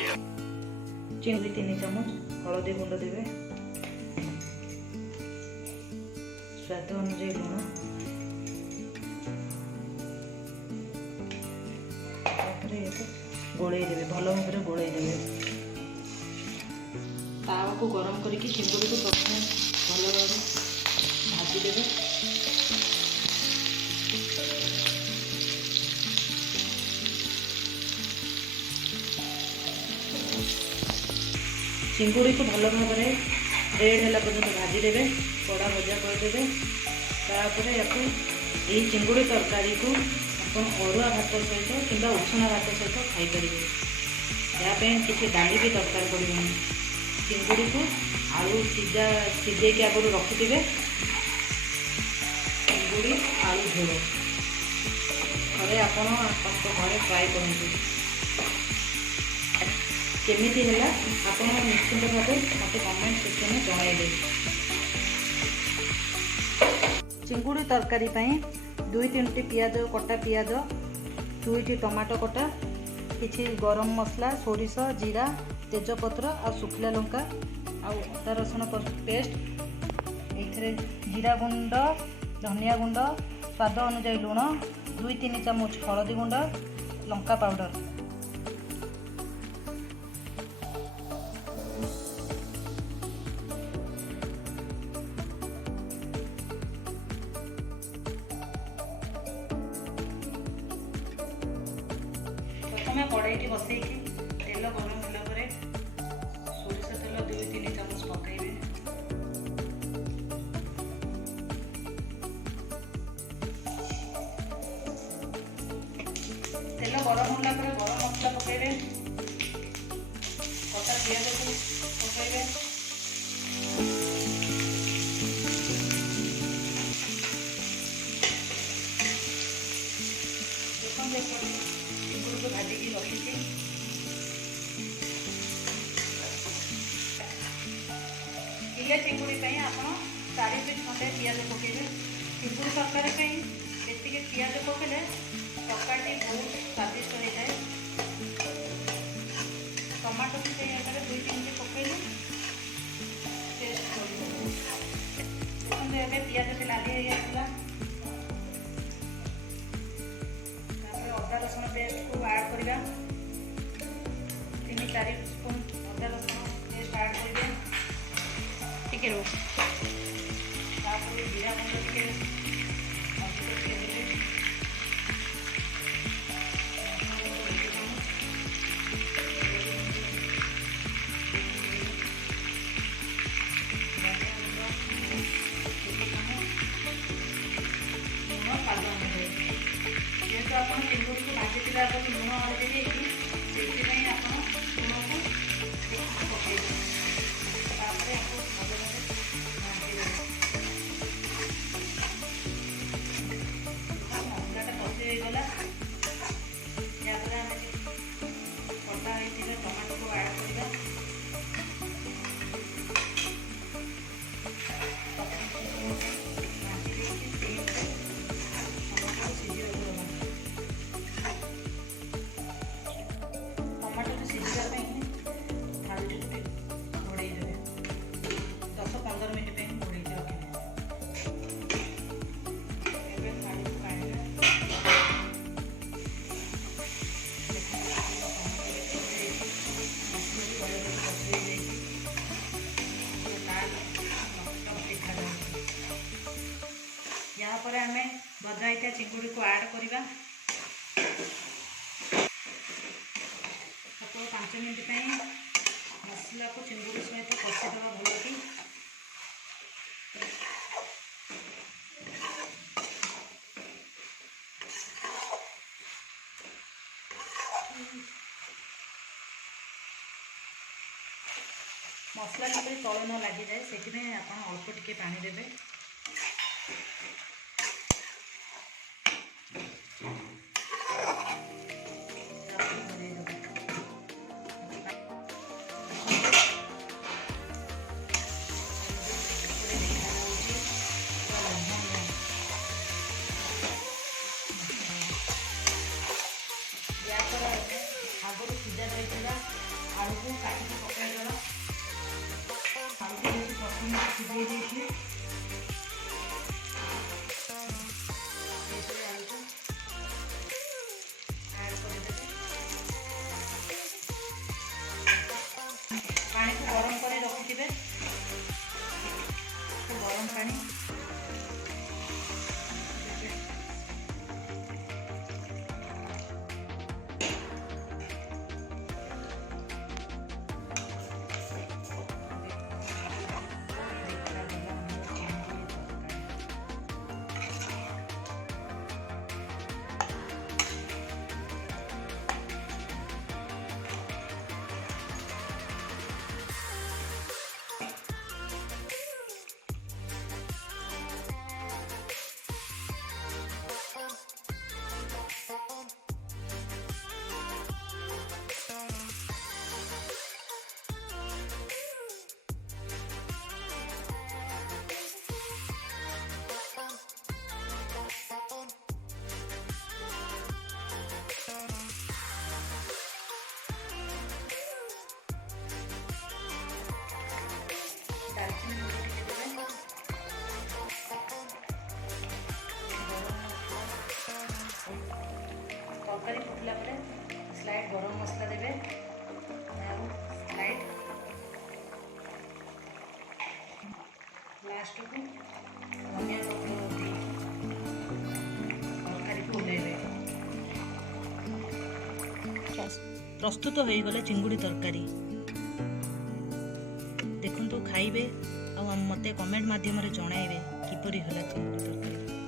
चिंगड़ी 3 चामच, हलदी गुंड देवे, स्वाद अनुसार लुण, गोलई देवे, भल भाव गोलई देवे। तावा को गरम करके चिंगुड़ी को प्रथम भल भाव भाजी देवे। चिंगुड़ी को भल भाव रेड है पर्यटन भाजी देवे, कड़ा भजा करदे। तापर यही चिंगुड़ी तरकारी को आप अरुआ भात सहित कि उषुना भात सहित खाईपर। यापाई किसी डाली भी दरकार पड़े। चिंगुड़ी को आलू सिझे आगुरी रखिथे। चिंगुड़ी आलू झोल थे आप घर ट्राए करूँ केमिति है आप निश्चिंत भाव मत कमेंट सेक्शन में जनइबे। चिंगुड़ी तरकारी 2-3टी पियाज कटा पियाज, 2टी टमाटो कटा, किछि गरम मसला, सोरिष, जीरा, तेजपत्र आ सुखला लंका आ अदा रसुण पेस्ट, ये जीरा गुंड, धनिया गुंड, स्वाद अनुसार लुण, 2-3 चामच हलदी गुंड, लंका पाउडर। प्रथम कड़ाई बसई तेल गरम होला सोरिष तेल 2-3 चामच पकाइबे। तेल गरम होला गरम मसला पकाइबे, कटा पियाज को पकाइबे, भाजी की रखी किले चिंगुड़ी आप 4 पीस खंडे पियाज पकेबे। चिंगुड़ी तरकारी जी पियाज पकेले तरकारी बहुत स्वादिष्ट होता है। टमाटो भी से 2-3टी पकेले टेस्ट देखते पियाज से लाली हो अदा रसुण पेस्ट को ऐड करवा। 3-4 स्पून अदा रसुण पेस्ट ऐड करेंगे। ठीक है जीरा गुंड टे जेहेतु आप चिंगुड़ी को भाजी थे लुण हलदी देती से लुण को पकड़ भल मसलाटा कषि गला। यापर आम कटा होता टमाटो को ऐड करवा। यापर आम भजा चिंगुड़ी को ऐड करवा। 5 मिनट मसला को चिंगुड़ी सहित कषिदेवा भल कि। मसला जब तल न लगी जाए से आप अल्प टिके पानी देवे। आगुरी सीझा जाइए आलू को काटिक पकईदेव आलू को जैसे 10 मिनट सिझे देती आलू को ऐड करदेवे पानी को गरम कर रखिथे गरम पानी तरकारी फुटला पर स्लाइड गरम मसला देवे स्लाइड लास्ट को धनिया पत्र तरकारी को ओल्हेबे प्रस्तुत हो गले चिंगुड़ी तरकारी देखंतु खाइबे आ मते कमेंट माध्यम रे जणाइबे किपरि हला चिंगुड़ी तरकारी।